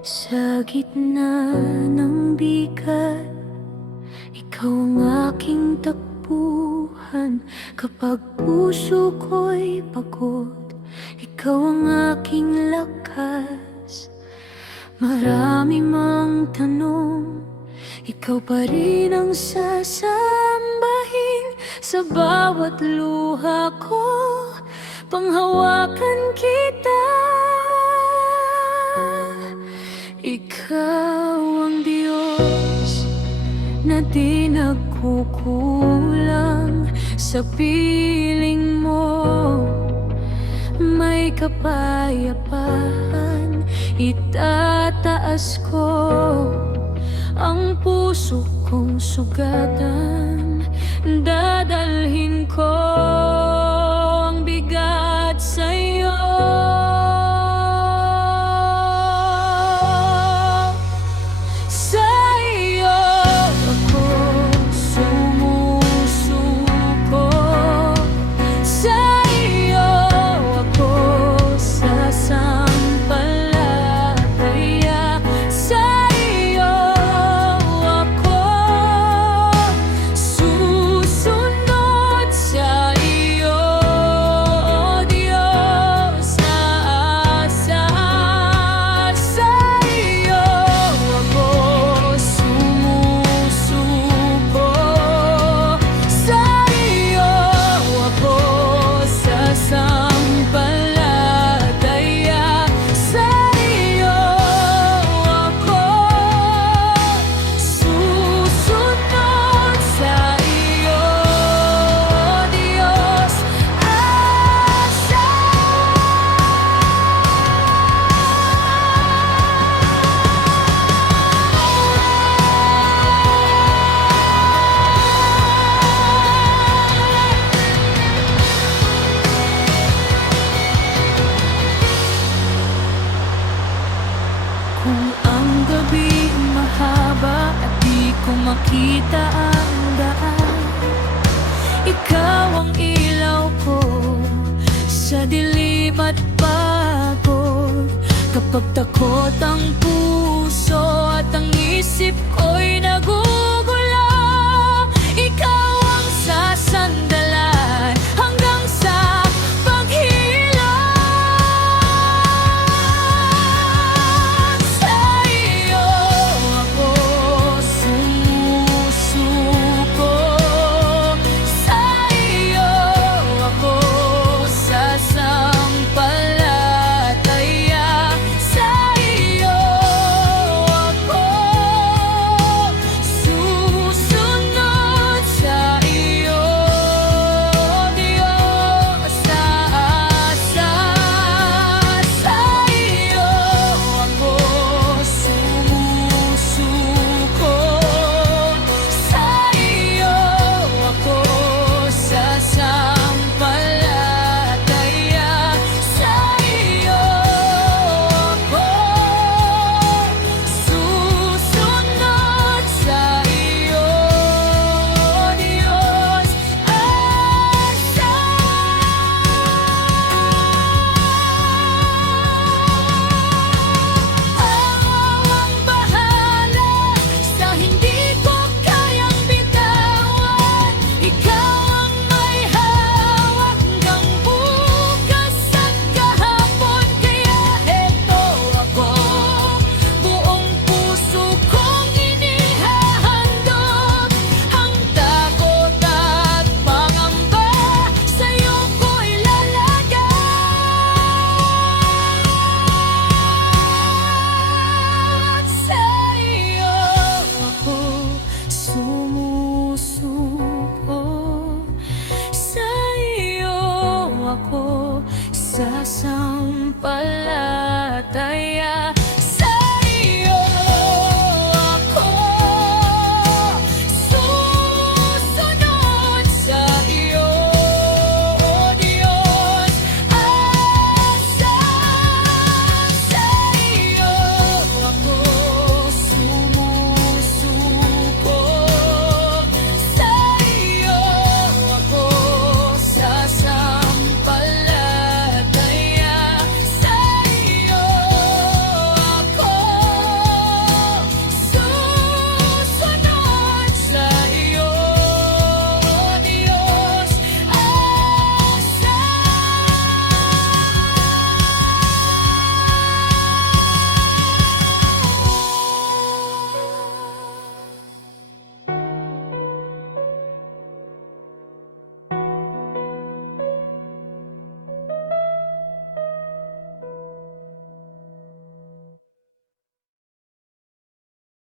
Sa gitna ng bigat, ikaw ang aking takbuhan. Kapag puso ko'y pagod, ikaw ang aking lakas. Marami mang tanong, ikaw pa rin ang sasambahin. Sa bawat luha ko, panghawakan kita. Ikaw ang Diyos na di nagkukulang. Sa piling mo may kapayapaan. Itataas ko ang puso kong sugatan. Dadalhin ko ang bigat sa'yo. Kung ang gabi mahaba at di ko makita ang daan, ikaw ang ilaw ko sa dilim at pagod. Kapag takot ang puso at ang isip ko'y